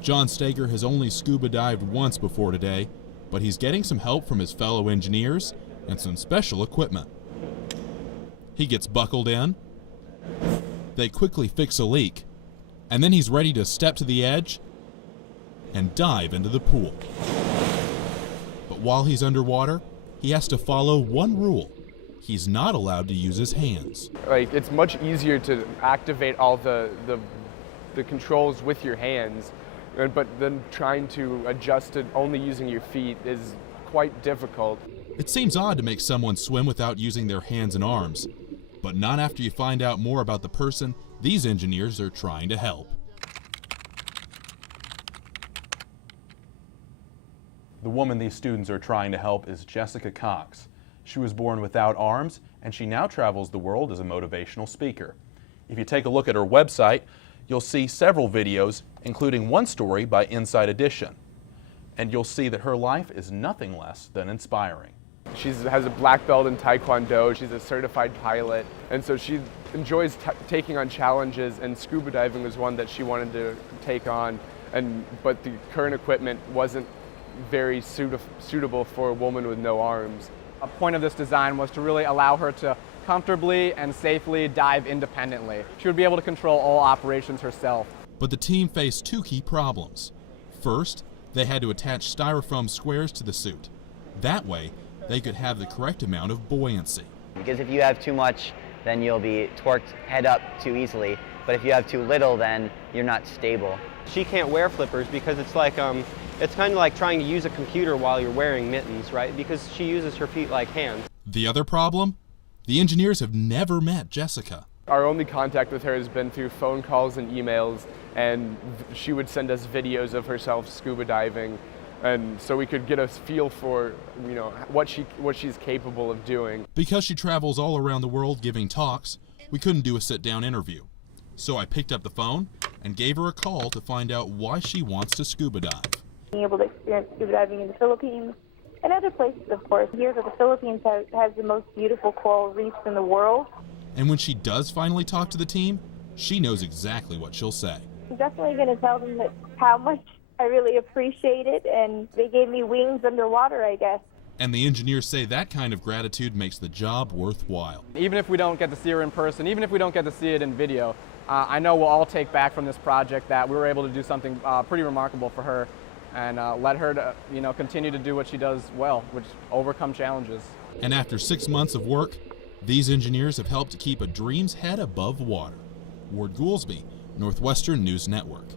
John Steger has only scuba dived once before today, but he's getting some help from his fellow engineers and some special equipment. He gets buckled in, they quickly fix a leak, and then he's ready to step to the edge and dive into the pool. But while he's underwater, he has to follow one rule. He's not allowed to use his hands. It's much easier to activate all the controls with your hands, but then trying to adjust it only using your feet is quite difficult. It seems odd to make someone swim without using their hands and arms, but not after you find out more about the person these engineers are trying to help. The woman these students are trying to help is Jessica Cox. She was born without arms, and she now travels the world as a motivational speaker. If you take a look at her website, you'll see several videos, including one story by Inside Edition. And you'll see that her life is nothing less than inspiring. She has a black belt in Taekwondo, she's a certified pilot, and so she enjoys taking on challenges, and scuba diving was one that she wanted to take on, but the current equipment wasn't very suitable for a woman with no arms. A point of this design was to really allow her to comfortably and safely dive independently. She would be able to control all operations herself. But the team faced two key problems. First, they had to attach styrofoam squares to the suit. That way, they could have the correct amount of buoyancy. Because if you have too much, then you'll be torqued head up too easily. But if you have too little, then you're not stable. She can't wear flippers because it's kind of like trying to use a computer while you're wearing mittens, right? Because she uses her feet like hands. The other problem? The engineers have never met Jessica. Our only contact with her has been through phone calls and emails, and she would send us videos of herself scuba diving, and so we could get a feel for, what she's capable of doing. Because she travels all around the world giving talks, we couldn't do a sit-down interview. So I picked up the phone and gave her a call to find out why she wants to scuba dive. Being able to experience scuba diving in the Philippines and other places, of course. Here, the Philippines has the most beautiful coral reefs in the world. And when she does finally talk to the team, she knows exactly what she'll say. I'm definitely going to tell them that how much I really appreciate it, and they gave me wings underwater, I guess. And the engineers say that kind of gratitude makes the job worthwhile. Even if we don't get to see her in person, even if we don't get to see it in video, I know we'll all take back from this project that we were able to do something pretty remarkable for her, and let her to, continue to do what she does well, which is overcome challenges. And after 6 months of work, these engineers have helped to keep a dream's head above water. Ward Goolsby, Northwestern News Network.